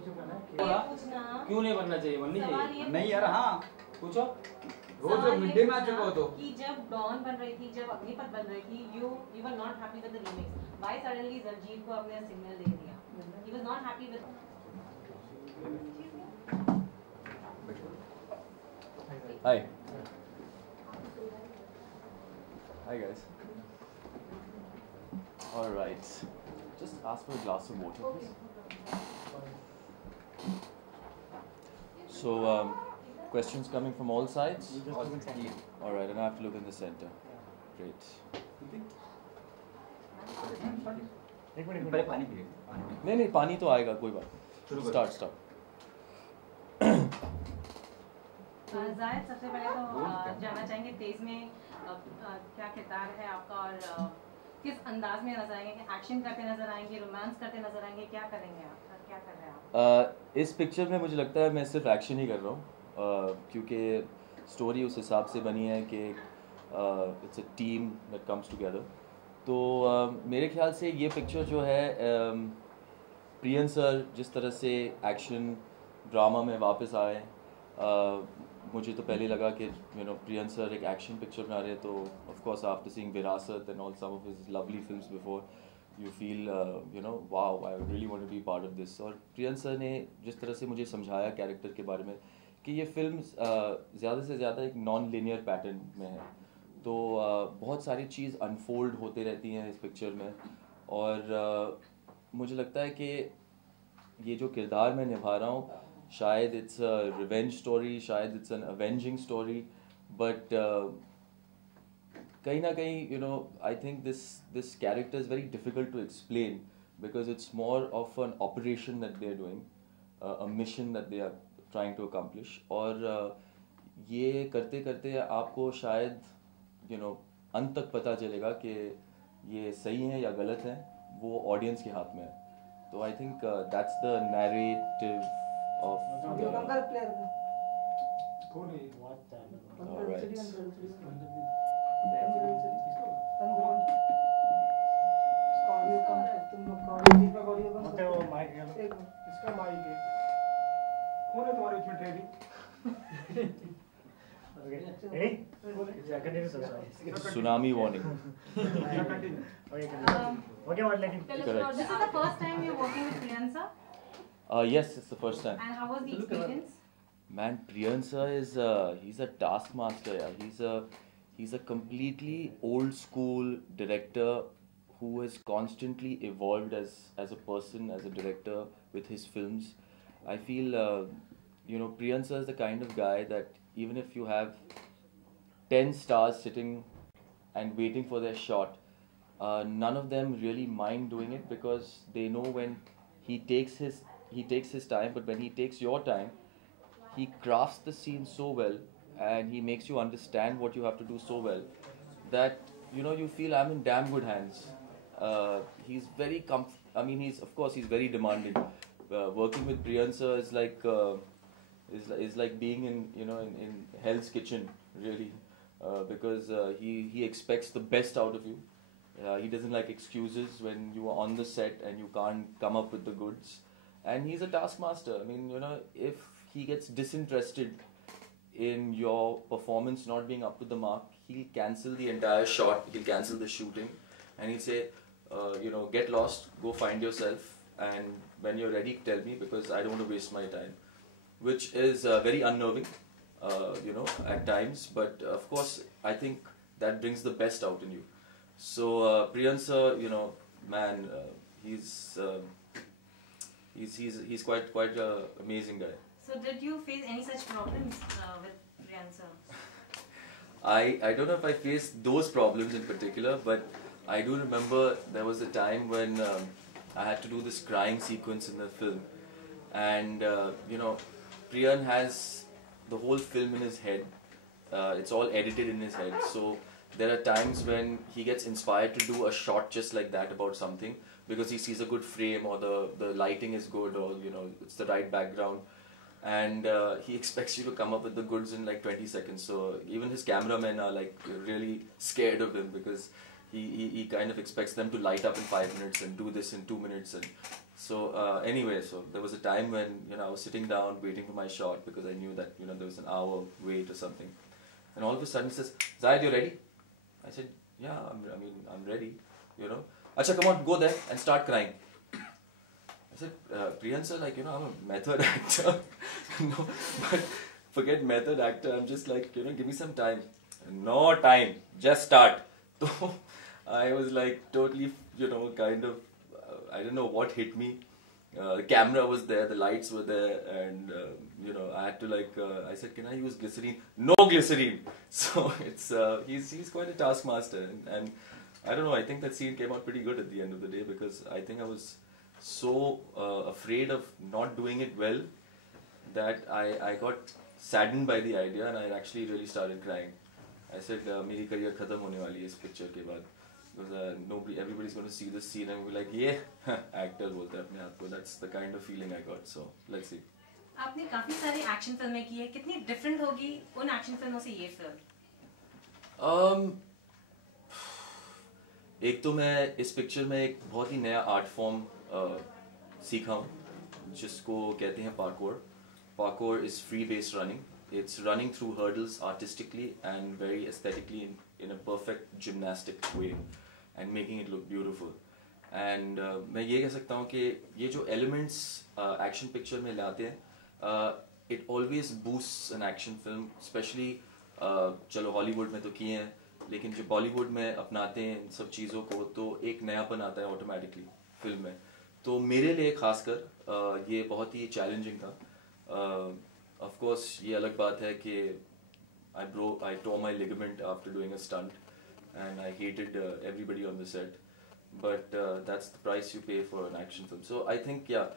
क्यों नहीं बनना चाहिए? बननी चाहिए। नहीं यार, हाँ पूछो। रोज जब मिड डे में आ चुका हो तो कि जब डॉन बन रही थी, जब अग्निपथ बन रही थी, you were not happy with the remix. Why suddenly जंजीर को आपने सिग्नल दे दिया? He was not happy with. Hi. Hi guys. All right. Just ask for a glass of water, please. So, questions coming from all sides? All right, and I have to look in the center. Great. पहले पानी पिए। नहीं, पानी तो आएगा, कोई बात। Start. जायद, सबसे पहले तो जानना चाहेंगे तेज में क्या किरदार है आपका और किस अंदाज में नजर आएंगे? कि एक्शन करते नजर आएंगे, रोमांस करते नजर आएंगे, क्या करेंगे आप? क्या कर रहे हैं आप? इस पिक्चर में मुझे लगता है मैं सिर्फ एक्शन ही कर रहा हूँ, क्योंकि स्टोरी उस हिसाब से बनी है कि it's a team that comes together. तो मेरे ख्याल से ये पिक्चर जो है, प्रियन सर जिस तरह से एक्शन ड्रामा में वापस आए, मुझे तो पहले लगा कि प्रियन सर एक एक्शन पिक्चर बना रहे हैं, तो of course after seeing Virasat and all some of his lovely films before, you feel wow, I really want to be part of this. और प्रियन सर ने जिस तरह से मुझे समझाया कैरेक्टर के बारे में कि ये फिल्म ज़्यादा से ज़्यादा एक नॉन लीनियर पैटर्न में है, तो बहुत सारी चीज़ अनफोल्ड होते रहती हैं इस पिक्चर में। और मुझे लगता है कि ये जो किरदार मैं निभा रहा हूँ, शायद इट्स अ रिवेंज स्टोरी, शायद it's an avenging story, but कहीं ना कहीं I think this character is very difficult to explain because it's more of an operation that they are doing, a mission that they are trying to accomplish. और ये करते करते आपको शायद अंत तक पता चलेगा कि ये सही है या गलत है, वो ऑडियंस के हाथ में है। तो I think that's the narrative of Tsunami warning. Okay, what like this is the first time you're working with Priyan sir? Yes, it's the first time. And how was the experience? Man, Priyan sir is he's a taskmaster. Yeah, he's a completely old school director who has constantly evolved as a person, as a director with his films. I feel Priyan sir is the kind of guy that even if you have 10 stars sitting and waiting for their shot, none of them really mind doing it because they know when he takes his time, but when he takes your time, he crafts the scene so well and he makes you understand what you have to do so well that you feel I'm in damn good hands. He's very he's very demanding. Working with Priyan sir is like being in in Hell's Kitchen, really. Because he expects the best out of you. He doesn't like excuses when you are on the set and you can't come up with the goods. And he's a taskmaster. I mean, if he gets disinterested in your performance not being up to the mark, he'll cancel the entire shot, he'll cancel the shooting, and he'll say, get lost, go find yourself, and when you're ready, tell me, because I don't want to waste my time. Which is very unnerving. At times, but of course I think that brings the best out in you. So Priyan sir, man, he's quite a amazing guy. So did you face any such problems with Priyan sir? I don't know if I faced those problems in particular, but I do remember there was a time when I had to do this crying sequence in the film, and Priyan has the whole film in his head. It's all edited in his head, so there are times when he gets inspired to do a shot just like that about something because he sees a good frame or the lighting is good, or it's the right background, and he expects you to come up with the goods in like 20 seconds. So even his cameramen are like really scared of him because he kind of expects them to light up in 5 minutes and do this in 2 minutes, and So anyway, so there was a time when I was sitting down waiting for my shot because I knew that there was an hour wait or something, and all of a sudden he says, "Zayed, you ready?" I said, "Yeah, I'm ready." Acha, come on, go there and start crying. I said, "Priyan sir, I'm a method actor, but forget method actor. I'm just like, give me some time." No time, just start. So I was like totally, kind of, I don't know what hit me. The camera was there, the lights were there, and I had to I said, "Can I use glycerine?" No glycerine. So it's he's quite a taskmaster, and I don't know. I think that scene came out pretty good at the end of the day because I think I was so afraid of not doing it well that I got saddened by the idea, and I actually really started crying. I said, "मेरी career खत्म होने वाली है इस picture के बाद." Because everybody's going to see this scene and be like, "Yeah, actor बोलते हैं अपने आप को." That's the kind of feeling I got. So let's see. आपने काफी सारी एक्शन फिल्में की है, कितनी डिफरेंट होगी उन एक्शन फिल्मों से ये फिल्म? एक तो मैं इस पिक्चर में एक बहुत ही नया आर्ट फॉर्म सीखा हूँ जिसको कहते हैं parkour. Parkour is free based running. It's running through hurdles artistically and very aesthetically in a perfect gymnastic way and making it look beautiful. And मैं ये कह सकता हूँ कि ये जो elements action picture में लाते हैं, it always boosts an action film, especially चलो Hollywood में तो किए हैं, लेकिन जो Bollywood में अपनाते हैं इन सब चीज़ों को तो एक नयापन आता है automatically फिल्म में. तो मेरे लिए खासकर ये बहुत ही challenging था. Of course, ये अलग बात है कि I tore my ligament after doing a stunt, and I hated everybody on the set. But that's the price you pay for an action film. So I think, yeah,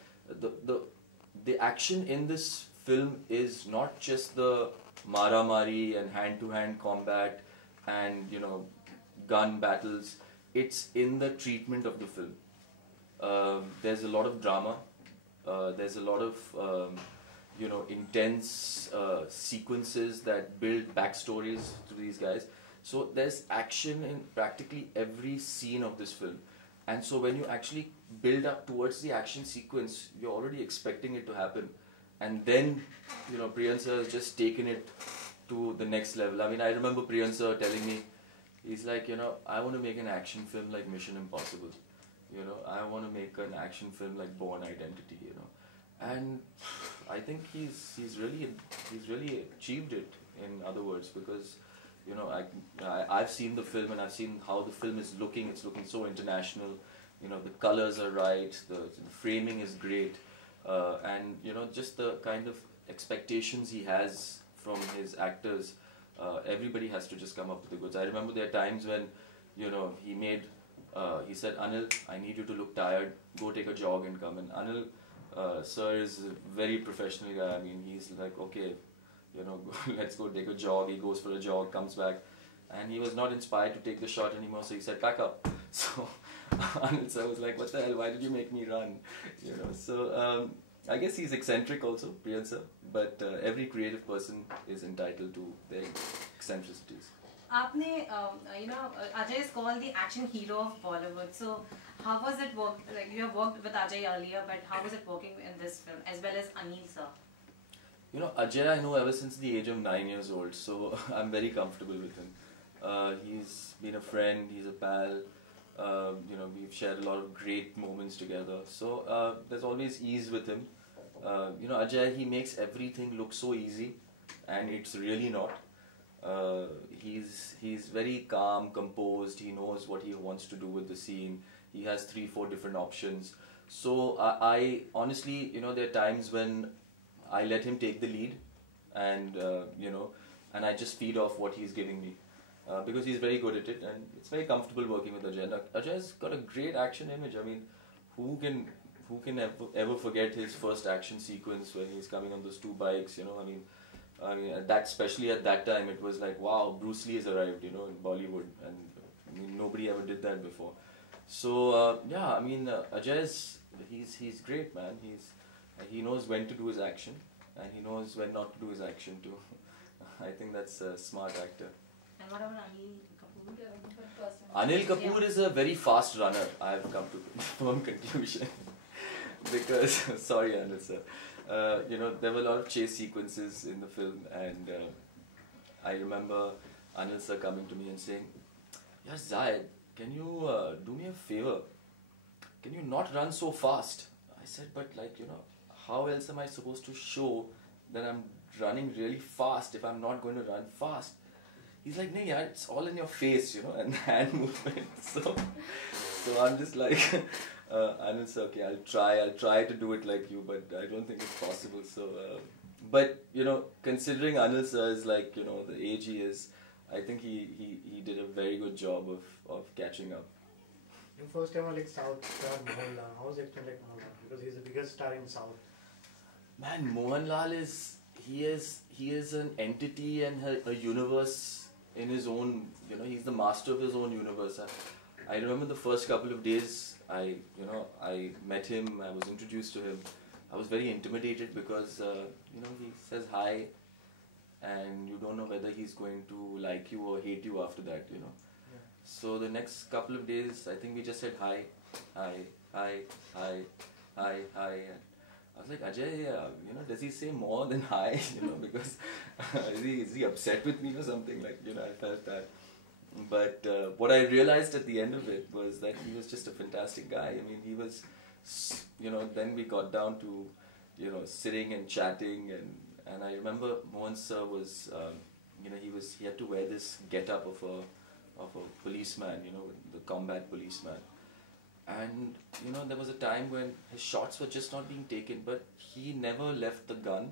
the action in this film is not just the mara-mari and hand-to-hand combat and gun battles. It's in the treatment of the film. There's a lot of drama. There's a lot of intense sequences that build backstories to these guys. So there's action in practically every scene of this film. And so when you actually build up towards the action sequence, you're already expecting it to happen. And then, Priyan sir has just taken it to the next level. I mean, I remember Priyan sir telling me, he's like, I want to make an action film like Mission Impossible. I want to make an action film like Bourne Identity, And I think he's really achieved it, in other words, because I've seen the film and I've seen how the film is looking. It's looking so international. The colors are right, the framing is great, and just the kind of expectations he has from his actors. Everybody has to just come up with the goods. I remember there are times when he said, "Anil, I need you to look tired. Go take a jog and come." And Anil sir is a very professional guy. I mean, he's like, "Okay, let's go take a jog." He goes for a jog, comes back, and he was not inspired to take the shot anymore, so he said, "Pack up." So Anil sir was like, "What the hell, why did you make me run?" So I guess he's eccentric also, Priyan sir, but every creative person is entitled to their eccentricities. आपने Ajay is called the action hero of Bollywood. So how was it work? Like, you have worked with Ajay earlier, but how was it working in this film as well as Anil sir? Ajay I know ever since the age of 9 years old, so I'm very comfortable with him. He's been a friend, he's a pal. We've shared a lot of great moments together. So there's always ease with him. Ajay, he makes everything look so easy, and it's really not. He's very calm, composed. He knows what he wants to do with the scene. He has 3-4 different options. So I honestly, there are times when I let him take the lead, and and I just feed off what he's giving me, because he's very good at it, and it's very comfortable working with Ajay. Ajay's got a great action image. I mean, who can ever forget his first action sequence when he's coming on those 2 bikes? I mean, that especially at that time, it was like, wow, Bruce Lee has arrived, in Bollywood, and nobody ever did that before. So yeah, I mean, Ajay's he's great, man. He knows when to do his action, and he knows when not to do his action too. I think that's a smart actor. And what about Anil Kapoor? Anil Kapoor is a very fast runner. I have come to a firm conclusion. because sorry Anil sir, you know, there were a lot of chase sequences in the film, and I remember Anil sir coming to me and saying, "Yeah, Zayed, can you do me a favor? Can you not run so fast?" I said, "But like, you know, how else am I supposed to show that I'm running really fast if I'm not going to run fast?" He's like, "Nee, yaar, it's all in your face, you know, and the hand movement." So I'm just like, Anil sir, okay, I'll try to do it like you, but I don't think it's possible. So, but you know, considering Anil sir is like, you know, the age he is, I think he did a very good job of catching up. You first time like South star Mohanlal. How was it like Mohanlal? Because he's the biggest star in South. Man, Mohanlal is an entity and a universe in his own. You know, he's the master of his own universe. I remember the first couple of days I met him. I was introduced to him. I was very intimidated because you know, he says hi, and you don't know whether he's going to like you or hate you after that. You know. Yeah. So the next couple of days, I think we just said hi, hi, hi, hi, hi, hi. And I was like, Ajay, you know, does he say more than hi? You know, because is he upset with me or something? Like, you know, I felt that. But what I realized at the end of it was that he was just a fantastic guy. I mean, he was, you know, then we got down to, you know, sitting and chatting, and I remember Mohan sir was, you know, he had to wear this get-up of a policeman, you know, the combat policeman. And, you know, there was a time when his shots were just not being taken, but he never left the gun,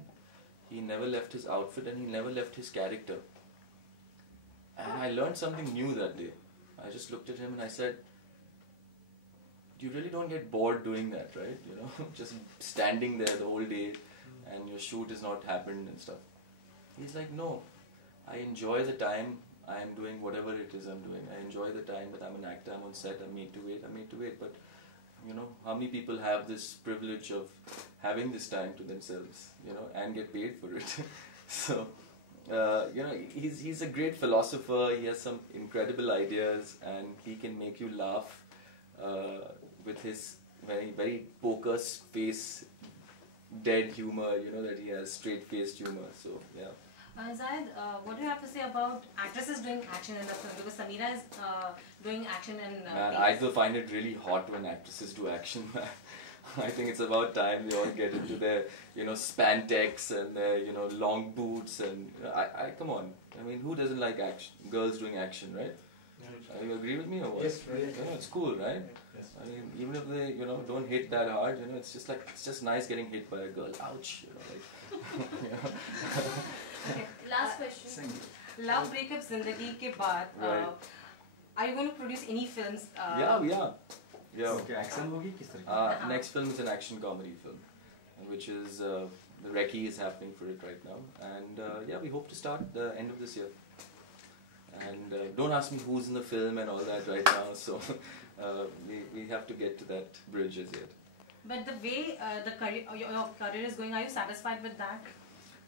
he never left his outfit, and he never left his character. And I learned something new that day. I just looked at him and I said, "You really don't get bored doing that, right? You know, just standing there the whole day and your shoot has not happened and stuff." He's like, "No, I enjoy the time I am doing whatever it is I'm doing. I enjoy the time that I'm an actor, I'm on set, I'm made to wait. But, you know, how many people have this privilege of having this time to themselves, you know, and get paid for it?" So, you know, he's a great philosopher. He has some incredible ideas, and he can make you laugh with his very poker face, dead humor. You know that he has straight-faced humor. So yeah. Zayed, what do you have to say about actresses doing action in the film? Because Sameera is doing action in. I still find it really hot when actresses do action. I think it's about time they all get into their, you know, spandex and their, you know, long boots and I come on. I mean, who doesn't like action? Girls doing action, right? You agree with me or what? Yes, right. You know, it's cool, right? Yes. I mean, even if they, you know, don't hit that hard, you know, it's just like, it's just nice getting hit by a girl. Ouch, you know, like. You know? Okay. Last question. Love breakup Zindagi ke baad. Right. Are you going to produce any films? Yeah, we are. Yeah. Okay, action होगी किस तरह की? Next film is an action comedy film, which is the recce is happening for it right now, and yeah, we hope to start the end of this year. And don't ask me who's in the film and all that right now, so we have to get to that bridge as yet. But the way your career is going, are you satisfied with that?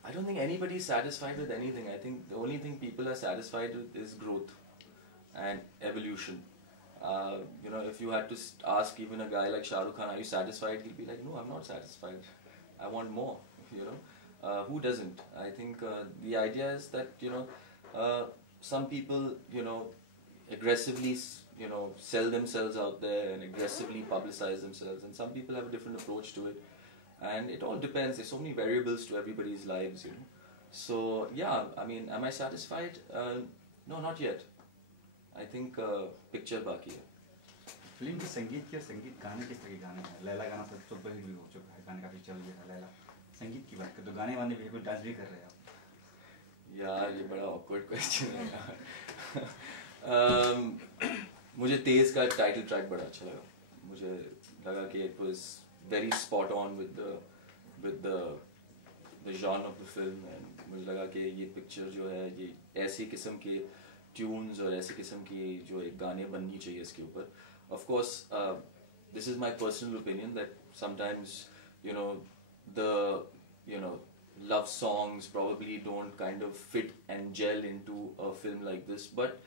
I don't think anybody is satisfied with anything. I think the only thing people are satisfied with is growth and evolution. You know, if you had to ask even a guy like Shah Rukh Khan, are you satisfied? He'll be like, "No, I'm not satisfied. I want more." You know, who doesn't? I think the idea is that, you know, some people, you know, aggressively, you know, sell themselves out there and aggressively publicize themselves, and some people have a different approach to it, and it all depends. There's so many variables to everybody's lives, you know. So yeah, I mean, am I satisfied? No, not yet. I think picture बाकी है. Film की संगीत की और संगीत गाने किस तरह के गाने हैं? लैला गाना सब सुपरहिट भी हो चुका है, गाने काफी चल गया है लैला. संगीत की बात करें तो गाने वाने भी डांस भी कर रहे हैं आप. यार ये बड़ा awkward question है यार. मुझे तेज का टाइटल ट्रैक बड़ा अच्छा लगा. मुझे लगा कि it was very spot on with the genre of the film, and मुझे लगा कि ये पिक्चर जो है ये ऐसी किस्म के ट्यून्स और ऐसी किस्म की जो एक गाने बननी चाहिए इसके ऊपर. Of course, this is my personal opinion that sometimes, you know, the love songs probably don't kind of fit and gel into a film like this, but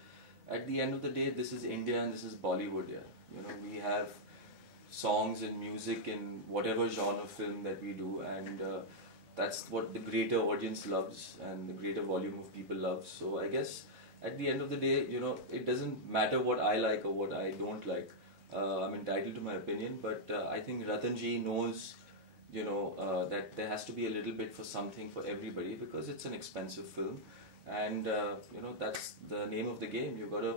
at the end of the day, this is India and this is Bollywood. Yeah, you know, we have songs and music in whatever genre film that we do, and that's what the greater audience loves and the greater volume of people love. So I guess at the end of the day, you know, it doesn't matter what I like or what I don't like. I'm entitled to my opinion, but I think Ratanji knows, you know, that there has to be a little bit for something for everybody, because it's an expensive film, and you know, that's the name of the game. You've got to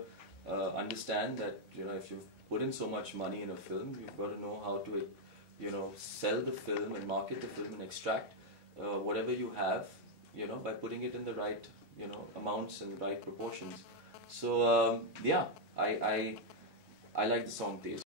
understand that, you know, if you've put in so much money in a film, you've got to know how to, you know, sell the film and market the film and extract whatever you have, you know, by putting it in the right, you know, amounts and right proportions. So yeah, I like the song Tej.